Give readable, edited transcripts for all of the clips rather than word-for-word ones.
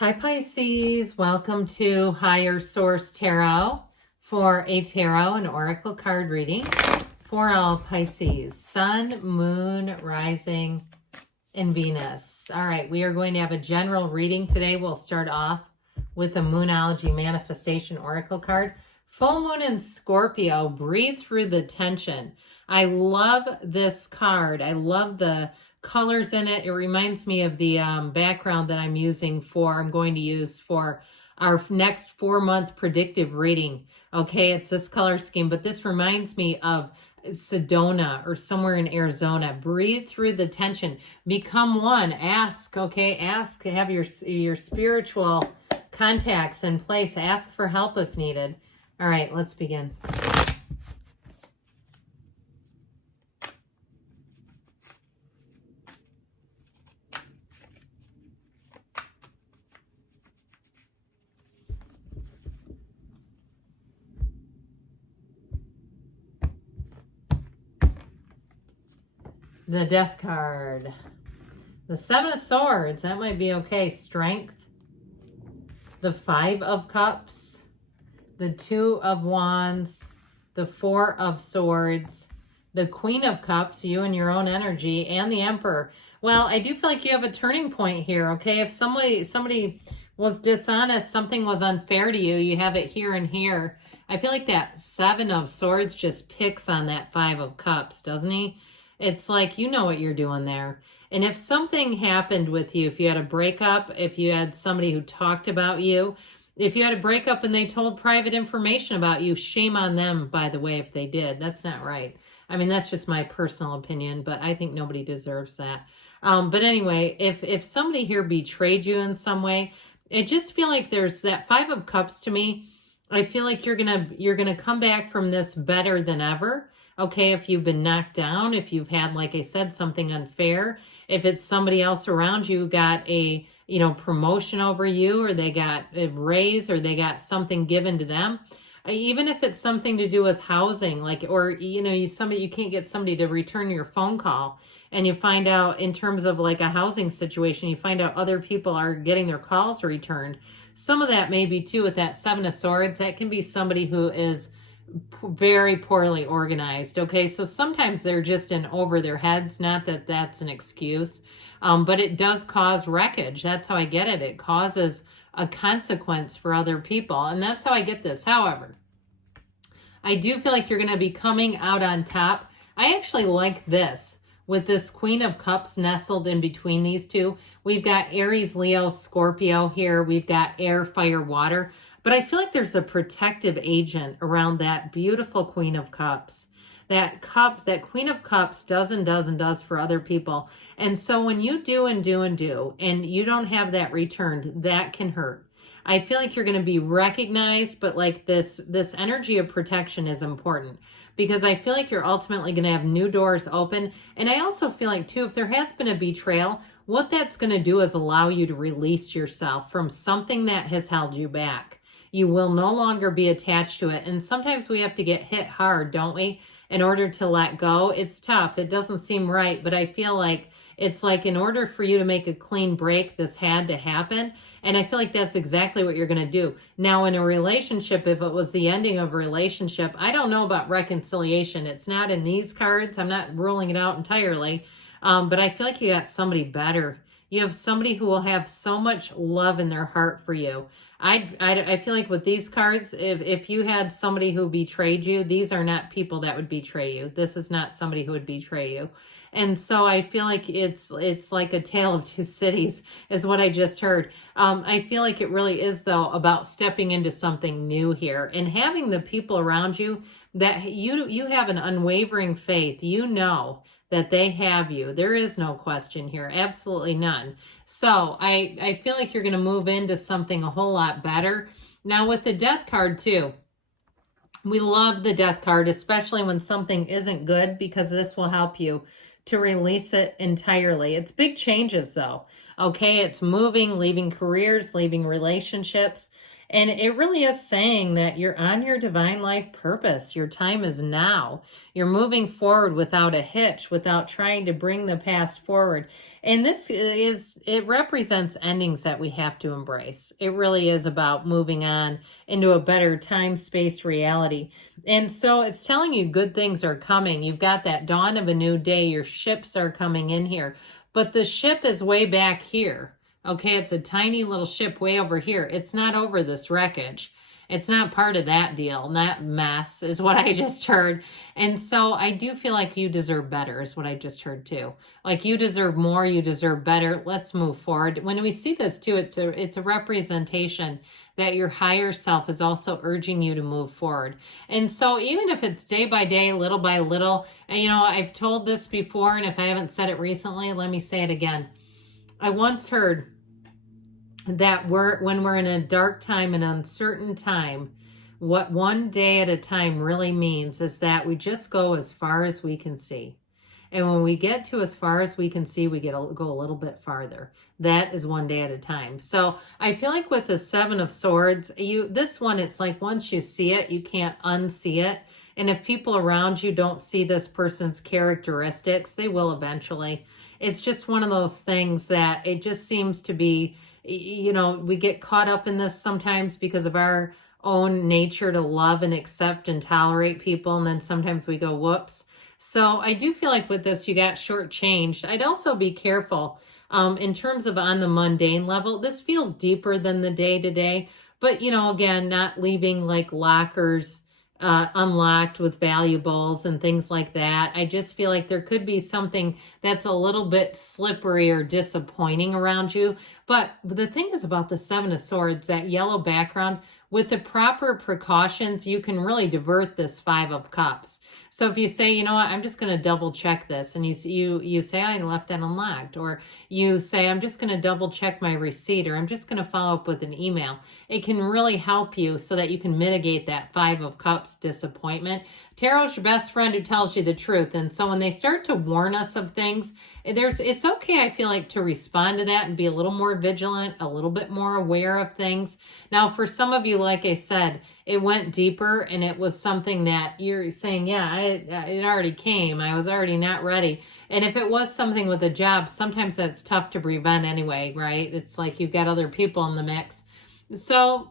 Hi Pisces, welcome to Higher Source Tarot for a tarot and oracle card reading for all Pisces, Sun, Moon, Rising, and Venus. All right, we are going to have a general reading today. We'll start off with the Moonology Manifestation Oracle card. Full Moon in Scorpio, breathe through the tension. I love this card. I love the colors in it. It reminds me of the background that I'm going to use for our next 4-month predictive reading. Okay, it's this color scheme, but this reminds me of Sedona or somewhere in Arizona. Breathe through the tension. Become one. Ask, okay? Ask, have your spiritual contacts in place. Ask for help if needed. All right, let's begin. The Death card. The Seven of Swords. That might be okay. Strength. The Five of Cups. The Two of Wands. The Four of Swords. The Queen of Cups, you and your own energy, and the Emperor. Well, I do feel like you have a turning point here, okay? If somebody was dishonest, something was unfair to you, you have it here and here. I feel like that Seven of Swords just picks on that Five of Cups, doesn't he? It's like, you know what you're doing there. And if something happened with you, if you had a breakup, if you had somebody who talked about you, if you had a breakup and they told private information about you, shame on them, by the way, if they did. That's not right. I mean, that's just my personal opinion, but I think nobody deserves that. But anyway, if somebody here betrayed you in some way, I just feel like there's that Five of Cups to me. I feel like you're gonna come back from this better than ever. Okay, if you've been knocked down, if you've had, like I said, something unfair, if it's somebody else around you got a, promotion over you, or they got a raise, or they got something given to them, even if it's something to do with housing, or you can't get somebody to return your phone call, and you find out in terms of like a housing situation, you find out other people are getting their calls returned. Some of that may be too with that Seven of Swords. That can be somebody who is very poorly organized. Okay, so sometimes they're just in over their heads. Not that that's an excuse, but it does cause wreckage. That's how I get it. It causes a consequence for other people, and that's how I get this. However, I do feel like you're going to be coming out on top. I actually like this with this Queen of Cups nestled in between these two. We've got Aries, Leo, Scorpio here. We've got air, fire, water. But I feel like there's a protective agent around that beautiful Queen of Cups. That Queen of Cups does for other people. And so when you do and you don't have that returned, that can hurt. I feel like you're going to be recognized, but like this energy of protection is important, because I feel like you're ultimately going to have new doors open. And I also feel like too, if there has been a betrayal, what that's going to do is allow you to release yourself from something that has held you back. You will no longer be attached to it. And sometimes we have to get hit hard, don't we, in order to let go? It's tough. It doesn't seem right, but I feel like it's like in order for you to make a clean break, this had to happen. And I feel like that's exactly what you're going to do. Now, in a relationship, if it was the ending of a relationship, I don't know about reconciliation. It's not in these cards. I'm not ruling it out entirely. But I feel like you got somebody better. You have somebody who will have so much love in their heart for you. I feel like with these cards, if you had somebody who betrayed you, these are not people that would betray you. This is not somebody who would betray you. And so I feel like it's like a tale of two cities is what I just heard. I feel like it really is, though, about stepping into something new here and having the people around you that you have an unwavering faith. You know that they have you. There is no question here. Absolutely none. So I feel like you're going to move into something a whole lot better. Now with the Death card too, we love the Death card, especially when something isn't good, because this will help you to release it entirely. It's big changes though. Okay, it's moving, leaving careers, leaving relationships. And it really is saying that you're on your divine life purpose. Your time is now. You're moving forward without a hitch, without trying to bring the past forward. And it represents endings that we have to embrace. It really is about moving on into a better time, space, reality. And so it's telling you good things are coming. You've got that dawn of a new day. Your ships are coming in here. But the ship is way back here. Okay, it's a tiny little ship way over here. It's not over this wreckage. It's not part of that deal. That mess is what I just heard. And so I do feel like you deserve better is what I just heard too. Like you deserve more, you deserve better. Let's move forward. When we see this too, it's a representation that your higher self is also urging you to move forward. And so even if it's day by day, little by little, and I've told this before, and if I haven't said it recently, let me say it again. I once heard that when we're in a dark time, an uncertain time, what one day at a time really means is that we just go as far as we can see. And when we get to as far as we can see, we go a little bit farther. That is one day at a time. So I feel like with the Seven of Swords, this one, it's like once you see it, you can't unsee it. And if people around you don't see this person's characteristics, they will eventually. It's just one of those things that it just seems to be, we get caught up in this sometimes because of our own nature to love and accept and tolerate people. And then sometimes we go, whoops. So I do feel like with this, you got shortchanged. I'd also be careful in terms of on the mundane level. This feels deeper than the day-to-day. But, again, not leaving like lockers unlocked with valuables and things like that. I just feel like there could be something that's a little bit slippery or disappointing around you. But the thing is about the Seven of Swords, that yellow background, with the proper precautions, you can really divert this Five of Cups. So if you say, you know what, I'm just going to double check this, and you say, I left that unlocked, or you say, I'm just going to double check my receipt, or I'm just going to follow up with an email. It can really help you so that you can mitigate that Five of Cups disappointment. Tarot's your best friend who tells you the truth. And so when they start to warn us of things, it's okay, I feel like, to respond to that and be a little more vigilant, a little bit more aware of things. Now, for some of you, like I said, it went deeper and it was something that you're saying, yeah, it already came. I was already not ready. And if it was something with a job, sometimes that's tough to prevent anyway, right? It's like you've got other people in the mix. So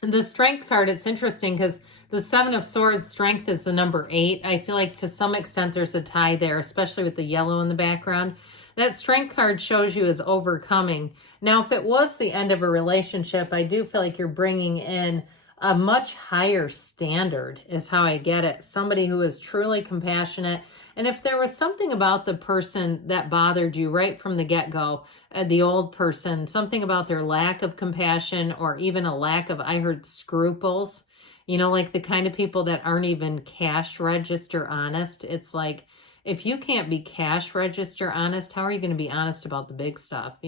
the Strength card, it's interesting because the Seven of Swords, strength is the number 8. I feel like to some extent there's a tie there, especially with the yellow in the background. That Strength card shows you as overcoming. Now, if it was the end of a relationship, I do feel like you're bringing in a much higher standard is how I get it. Somebody who is truly compassionate. And if there was something about the person that bothered you right from the get-go, the old person, something about their lack of compassion or even a lack of, I heard, scruples, like the kind of people that aren't even cash register honest. It's like, if you can't be cash register honest, how are you going to be honest about the big stuff,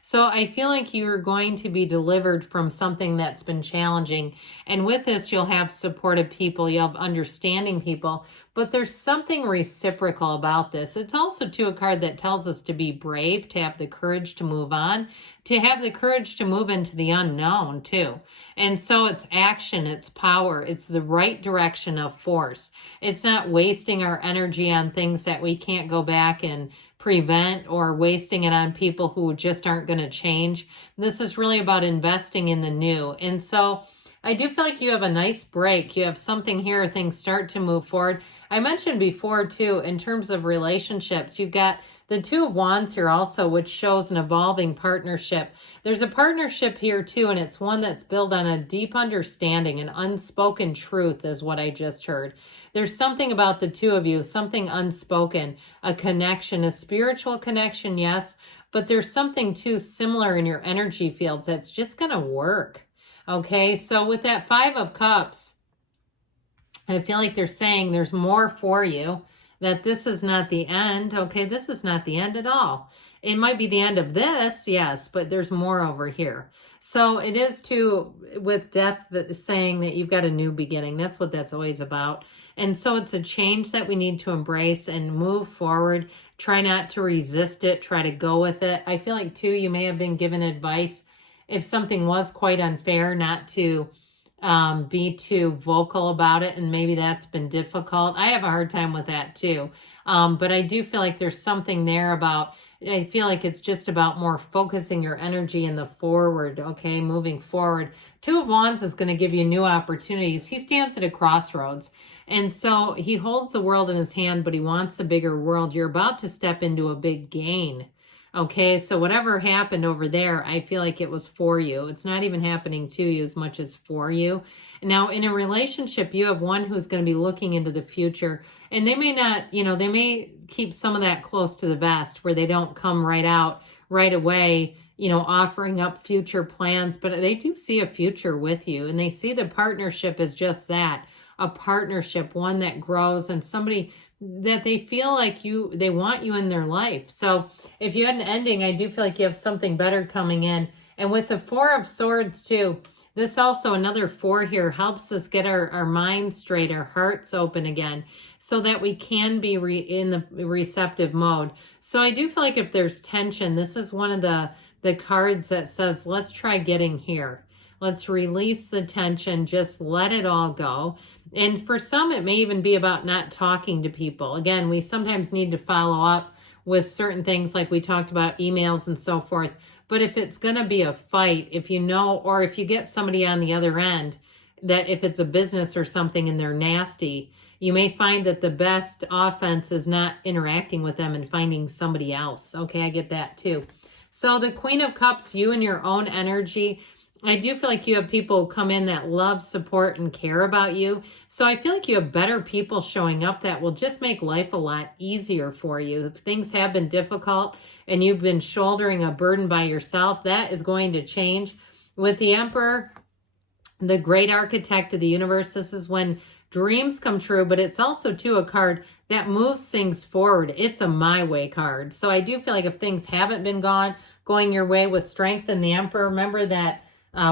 So I feel like you're going to be delivered from something that's been challenging. And with this, you'll have supportive people, you'll have understanding people, but there's something reciprocal about this. It's also, too, a card that tells us to be brave, to have the courage to move on, to have the courage to move into the unknown, too. And so it's action, it's power, it's the right direction of force. It's not wasting our energy on things that we can't go back and prevent, or wasting it on people who just aren't going to change. This is really about investing in the new. And so I do feel like you have a nice break. You have something here, things start to move forward. I mentioned before too, in terms of relationships, you've got the Two of Wands here also, which shows an evolving partnership. There's a partnership here too, and it's one that's built on a deep understanding, an unspoken truth is what I just heard. There's something about the two of you, something unspoken, a connection, a spiritual connection, yes, but there's something too similar in your energy fields that's just going to work. Okay, so with that Five of Cups, I feel like they're saying there's more for you, that this is not the end. Okay, this is not the end at all. It might be the end of this, yes, but there's more over here. So it is too, with death, that is saying that you've got a new beginning. That's what that's always about. And so it's a change that we need to embrace and move forward. Try not to resist it. Try to go with it. I feel like too, you may have been given advice if something was quite unfair, not to be too vocal about it, and maybe that's been difficult. I have a hard time with that too. But I do feel like there's something there about, I feel like it's just about more focusing your energy in the forward, okay, moving forward. Two of Wands is going to give you new opportunities. He stands at a crossroads, and so he holds the world in his hand, but he wants a bigger world. You're about to step into a big gain. Okay, so whatever happened over there, I feel like it was for you. It's not even happening to you as much as for you. Now, in a relationship, you have one who's going to be looking into the future, and they may not, you know, they may keep some of that close to the vest where they don't come right out right away, you know, offering up future plans, but they do see a future with you, and they see the partnership as just that, a partnership, one that grows, and somebody that they feel like they want you in their life. So if you had an ending, I do feel like you have something better coming in. And with the Four of Swords too, this also, another 4 here, helps us get our minds straight, our hearts open again, so that we can be in the receptive mode. So I do feel like if there's tension, this is one of the cards that says, let's try getting here. Let's release the tension, just let it all go. And for some, it may even be about not talking to people. Again, we sometimes need to follow up with certain things like we talked about, emails and so forth. But if it's going to be a fight, if you know, or if you get somebody on the other end, that if it's a business or something and they're nasty, you may find that the best offense is not interacting with them and finding somebody else. Okay, I get that too. So the Queen of Cups, you and your own energy, I do feel like you have people who come in that love, support, and care about you. So I feel like you have better people showing up that will just make life a lot easier for you. If things have been difficult and you've been shouldering a burden by yourself, that is going to change. With the Emperor, the great architect of the universe, this is when dreams come true, but it's also too a card that moves things forward. It's a my way card. So I do feel like if things haven't been going your way with Strength and the Emperor, remember that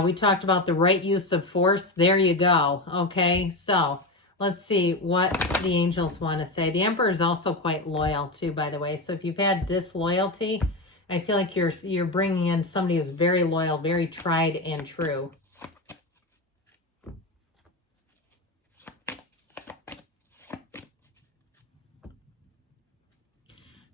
we talked about the right use of force. There you go. Okay, so let's see what the angels want to say. The Emperor is also quite loyal too, by the way. So if you've had disloyalty, I feel like you're bringing in somebody who's very loyal, very tried and true.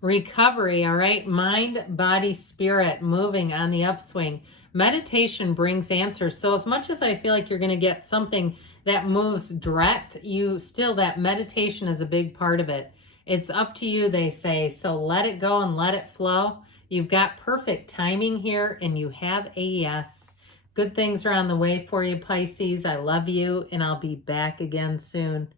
Recovery, all right? Mind, body, spirit, moving on the upswing. Meditation brings answers. So as much as I feel like you're going to get something that moves direct, that meditation is a big part of it. It's up to you, they say. So let it go and let it flow. You've got perfect timing here, and you have a yes. Good things are on the way for you, Pisces. I love you, and I'll be back again soon.